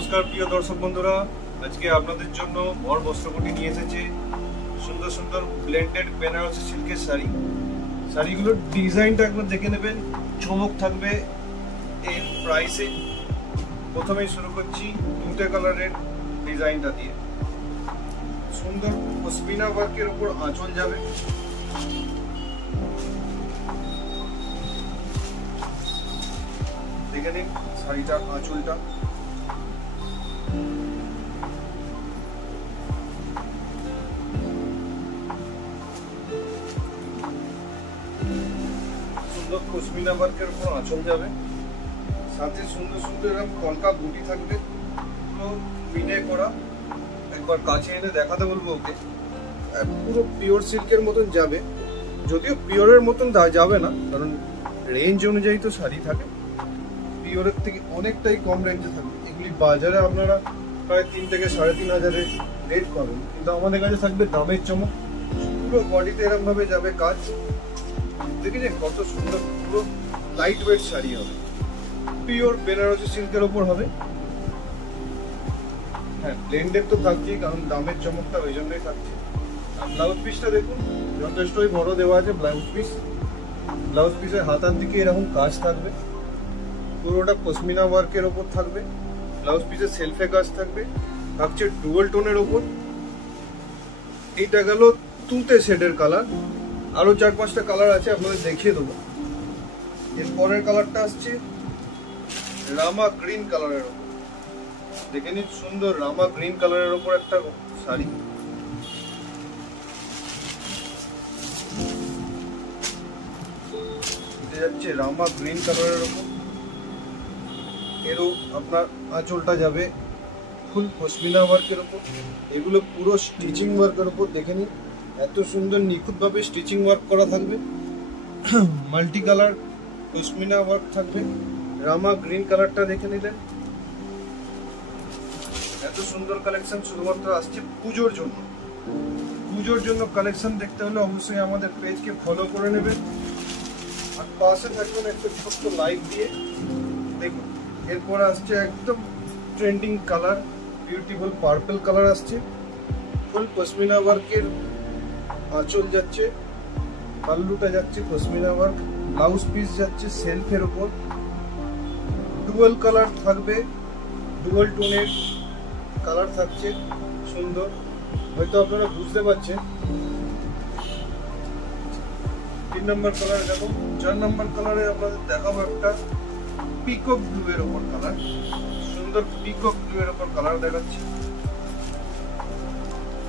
নমস্কার প্রিয় দর্শক বন্ধুরা, আজকে আপনাদের জন্য ভর বস্ত্রকুটি নিয়ে এসেছে সুন্দর সুন্দর ব্লেন্ডেড বেনারসি সিল্কের শাড়ি। শাড়িগুলোর ডিজাইনটা একবার দেখে নেবেন, চমক থাকবে এর প্রাইসে। প্রথমেই শুরু করছি দুটো কালারের ডিজাইনটা দিয়ে। সুন্দর পশমিনা ওয়ার্কের উপর আঁচল যাবে, দেখে নিন শাড়িটার আঁচলটা। সুন্দর পশমিনা ওয়ার্কের উপর আঁচল যাবে, সাথে সুন্দর সুন্দর এরকম কলকা বুটি থাকবে, পুরো মিনে করা। একবার কাছে এনে দেখাতে বলবো ওকে। পুরো পিওর সিল্কের মতন যাবে, যদিও পিওরের মতন যাবে না, কারণ রেঞ্জ অনুযায়ী তো শাড়ি থাকে। পিওরের থেকে অনেকটাই কম রেঞ্জে থাকবে। এগুলি বাজারে আপনারা প্রায় 3 থেকে 3,500 রেট পাবেন, কিন্তু আমাদের কাছে থাকবে দামের চমক। পুরো বডিতে এরকম ভাবে যাবে কাজ, দেখেছেন কত সুন্দর। পুরো লাইট ওয়েট শাড়ি হবে, পিওর বেনারসি সিল্কের ওপর হবে। হ্যাঁ, ব্লেন্ডেড তো থাকছেই, কারণ দামের চমকটা ওই জন্যই থাকছে। আর ব্লাউজ পিসটা দেখুন, যথেষ্টই বড় দেওয়া আছে ব্লাউজ পিস। ব্লাউজ পিসের হাতার দিকে এরকম কাজ থাকবে, পুরোটা পশমিনা ওয়ার্কের ওপর থাকবে। ব্লাউজ পিসের সেলফে কাজ থাকবে, থাকছে ডুয়াল টোনের ওপর। এইটা গেল তুতে শেডের কালার, আরো 4-5টা কালার আছে, আপনাদের দেখিয়ে দেবো। এর পরের কালারটা আসছে রামা গ্রিন কালারের ওপর। দেখে নিন, সুন্দর রামা গ্রিন কালারের ওপর একটা শাড়ি। যাচ্ছে রামা গ্রিন কালারের ওপর। এরও আপনার আঁচলটা যাবে ফুল পশমিনা ওয়ার্কের ওপর। এগুলো পুরো স্টিচিং ওয়ার্কের ওপর, দেখে নিন এত সুন্দর নিখুঁতভাবে স্টিচিং ওয়ার্ক করা থাকবে। মাল্টি কালার পশমিনা ওয়ার্ক থাকবে। রামা গ্রিন কালারটা দেখে নিলেন, এত সুন্দর কালেকশন শুধুমাত্র আসছে পুজোর জন্য। পুজোর জন্য কালেকশন দেখতে হলে অবশ্যই আমাদের পেজকে ফলো করে নেবেন, আর পাশে থাকবেন একটা ছোট্ট লাইক দিয়ে। দেখুন, এরপর আসছে একদম trending colour, beautiful purple colour আসছে। ফুল পশমিনা ওয়ার্কের আঁচল যাচ্ছে, পাল্লুটা যাচ্ছে পশমিনা ওয়ার্ক, ব্লাউজ পিস যাচ্ছে সেলফের উপর। ডুয়াল কালার থাকবে, ডুয়াল টোনের কালার থাকছে সুন্দর, হয়তো আপনারা বুঝতে পারছেন। 3 নম্বর কালার দেখো। 4 নম্বর কালারে আপনাদের দেখাবো একটা পিকক ব্লু এর উপর কালার। সুন্দর পিকক ব্লু এর উপর কালার দেখাচ্ছি।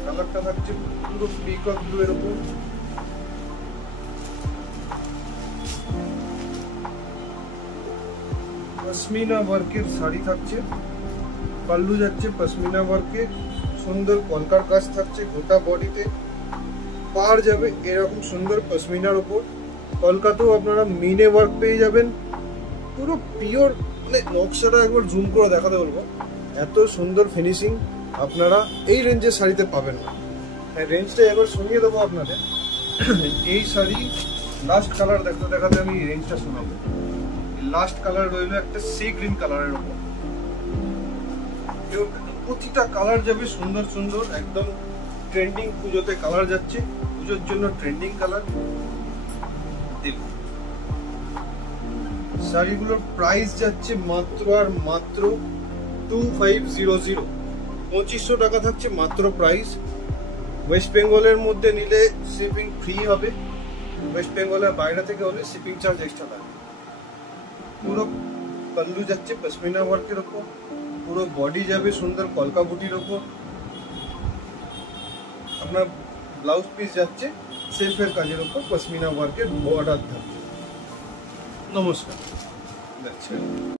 কালারটা থাকছে পুরো পিকক ব্লু এর উপর। পশমিনা ওয়ার্কের শাড়ি থাকছে, পাল্লু যাচ্ছে পশমিনা ওয়ার্কে, সুন্দর কলকার কাজ থাকছে গোটা বডিতে। পার যাবে এরকম সুন্দর পশমিনার উপর। কলকাতাও আপনারা মিনে ওয়ার্ক পেয়ে যাবেন, পুরো পিওর। মানে নকশাটা একবার জুম করে দেখাতে বলবো, এত সুন্দর ফিনিশিং আপনারা এই রেঞ্জের শাড়িতে পাবেন না। হ্যাঁ, রেঞ্জটা এবার শুনিয়ে দেবো আপনাদের। এই শাড়ি লাস্ট কালার দেখাতে দেখাতে আমি রেঞ্জটা শোনাবো। লাস্ট কালার রইল একটা সি গ্রিন কালারের উপর। প্রতিটা কালার যাবে সুন্দর সুন্দর, একদম ট্রেন্ডিং। পুজোতে কালার যাচ্ছে, পুজোর জন্য ট্রেন্ডিং কালার। দেখুন, শাড়িগুলোর প্রাইস যাচ্ছে মাত্র আর মাত্র 2500। 2500 টাকা থাকছে মাত্র প্রাইস। ওয়েস্ট বেঙ্গলের মধ্যে নিলে শিপিং ফ্রি হবে, ওয়েস্ট বেঙ্গলের বাইরে থেকে হলে শিপিং চার্জ এক্সট্রা লাগবে। পুরো পাল্লু যাচ্ছে পশমিনা ওয়ার্কের ওপর, পুরো বডি যাবে সুন্দর কলকা বুটির ওপর। আপনার ব্লাউজ পিস যাচ্ছে সেলফের কাজের ওপর, পশমিনা ওয়ার্কের বর্ডার থাকবে। নমস্কার।